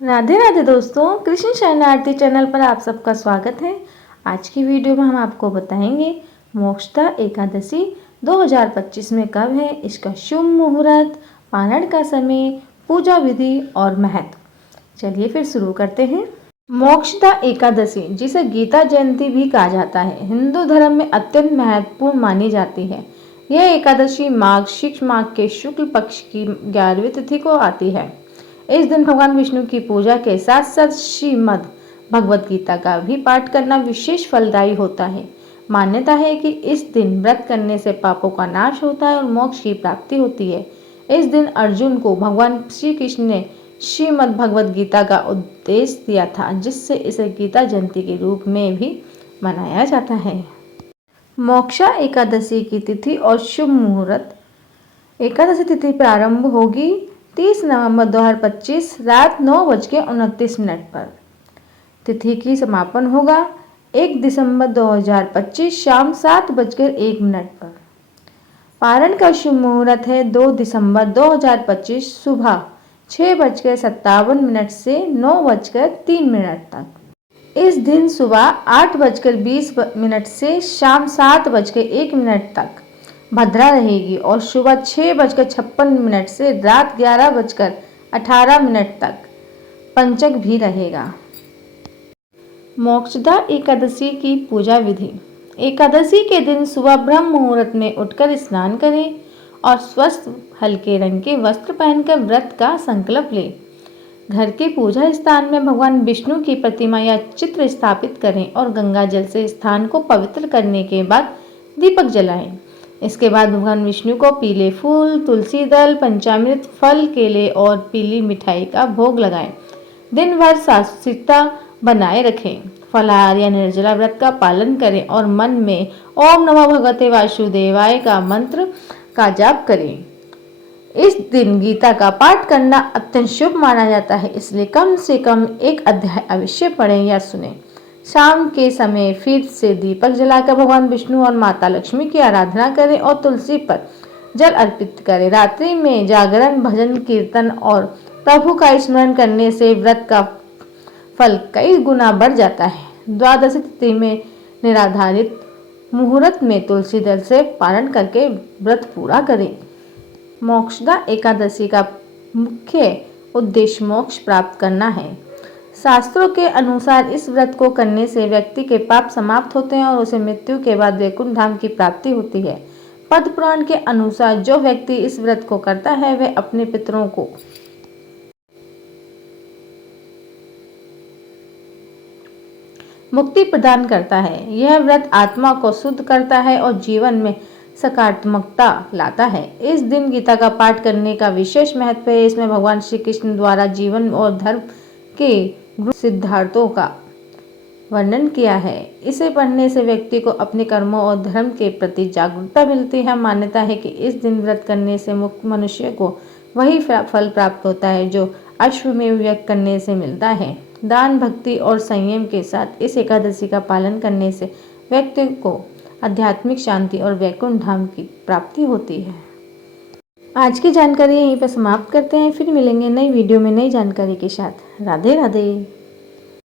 राधे राधे दोस्तों, कृष्ण शरणार्थी चैनल पर आप सबका स्वागत है। आज की वीडियो में हम आपको बताएंगे मोक्षदा एकादशी 2025 में कब है, इसका शुभ मुहूर्त, पारण का समय, पूजा विधि और महत्व। चलिए फिर शुरू करते हैं। मोक्षदा एकादशी, जिसे गीता जयंती भी कहा जाता है, हिंदू धर्म में अत्यंत महत्वपूर्ण मानी जाती है। यह एकादशी माघ के शुक्ल पक्ष की 11वीं तिथि को आती है। इस दिन भगवान विष्णु की पूजा के साथ साथ श्रीमद् भगवद गीता का भी पाठ करना विशेष फलदायी होता है। मान्यता है कि इस दिन व्रत करने से पापों का नाश होता है और मोक्ष की प्राप्ति होती है। इस दिन अर्जुन को भगवान श्री कृष्ण ने श्रीमद् भगवद गीता का उपदेश दिया था, जिससे इसे गीता जयंती के रूप में भी मनाया जाता है। मोक्षा एकादशी की तिथि और शुभ मुहूर्त। एकादशी तिथि प्रारंभ होगी 30 नवंबर 2025 रात 9:29 पर। तिथि की समापन होगा 1 दिसंबर 2025 शाम 7:01 पर। पारण का शुभ मुहूर्त है 2 दिसंबर 2025 सुबह 6:57 से 9:03 तक। इस दिन सुबह 8:20 से शाम 7:01 तक भद्रा रहेगी और सुबह 6:56 से रात 11:18 तक पंचक भी रहेगा। मोक्षदा एकादशी की पूजा विधि। एकादशी के दिन सुबह ब्रह्म मुहूर्त में उठकर स्नान करें और स्वस्थ हल्के रंग के वस्त्र पहनकर व्रत का संकल्प लें। घर के पूजा स्थान में भगवान विष्णु की प्रतिमा या चित्र स्थापित करें और गंगा जल से स्थान को पवित्र करने के बाद दीपक जलाएं। इसके बाद भगवान विष्णु को पीले फूल, तुलसी दल, पंचामृत, फल, केले और पीली मिठाई का भोग लगाएं। दिन भर सात्विकता बनाए रखें। फलाहार या निर्जला व्रत का पालन करें और मन में ओम नमो भगवते वासुदेवाय का मंत्र का जाप करें। इस दिन गीता का पाठ करना अत्यंत शुभ माना जाता है, इसलिए कम से कम एक अध्याय अवश्य पढ़ें या सुनें। शाम के समय फिर से दीपक जलाकर भगवान विष्णु और माता लक्ष्मी की आराधना करें और तुलसी पर जल अर्पित करें। रात्रि में जागरण, भजन, कीर्तन और प्रभु का स्मरण करने से व्रत का फल कई गुना बढ़ जाता है। द्वादशी तिथि में निर्धारित मुहूर्त में तुलसी दल से पारण करके व्रत पूरा करें। मोक्षदा एकादशी का मुख्य उद्देश्य मोक्ष प्राप्त करना है। शास्त्रों के अनुसार इस व्रत को करने से व्यक्ति के पाप समाप्त होते हैं और उसे मृत्यु के बाद वैकुंठ धाम की प्राप्ति होती है। पद्म पुराण के अनुसार जो व्यक्ति इस व्रत को करता है वह अपने पितरों को मुक्ति प्रदान करता है। यह व्रत आत्मा को शुद्ध करता है और जीवन में सकारात्मकता लाता है। इस दिन गीता का पाठ करने का विशेष महत्व है। इसमें भगवान श्री कृष्ण द्वारा जीवन और धर्म के सिद्धांतों का वर्णन किया है। इसे पढ़ने से व्यक्ति को अपने कर्मों और धर्म के प्रति जागरूकता मिलती है। मान्यता है कि इस दिन व्रत करने से मुक्त मनुष्य को वही फल प्राप्त होता है जो अश्वमेध यज्ञ करने से मिलता है। दान, भक्ति और संयम के साथ इस एकादशी का पालन करने से व्यक्ति को आध्यात्मिक शांति और वैकुंठ धाम की प्राप्ति होती है। आज की जानकारी यहीं पर समाप्त करते हैं। फिर मिलेंगे नई वीडियो में नई जानकारी के साथ। राधे राधे।